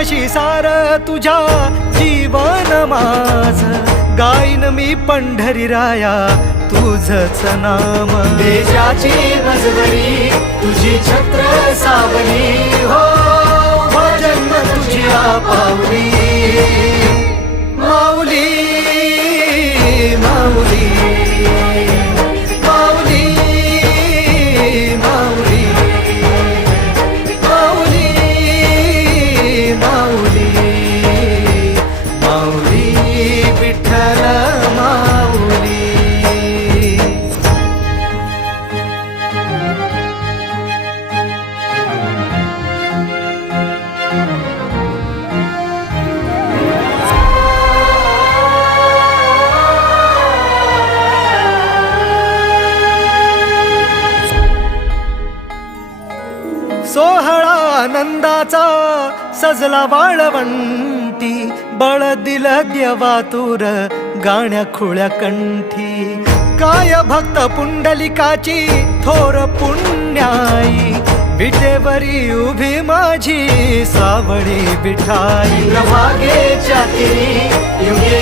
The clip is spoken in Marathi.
तुझ्याशी सार तुझ्या जीवन माझ गाईन मी पंढरी राया तुझच नाम देशाची मजबरी तुझी छत्र सावली हो जन्म तुझी पावली माऊली माऊली माऊली माऊली माऊली माऊली माऊली विठ्ठल माऊली सोहळा आनंदाचा सजला वाळवंटी बळ दिलं देवातूर गाण्या खुळ्या कंठी काय भक्त पुंडलिकाची थोर पुण्याई विटेवरी उभी माझी सावळी विठाई प्रभागेच्या तिरी युगे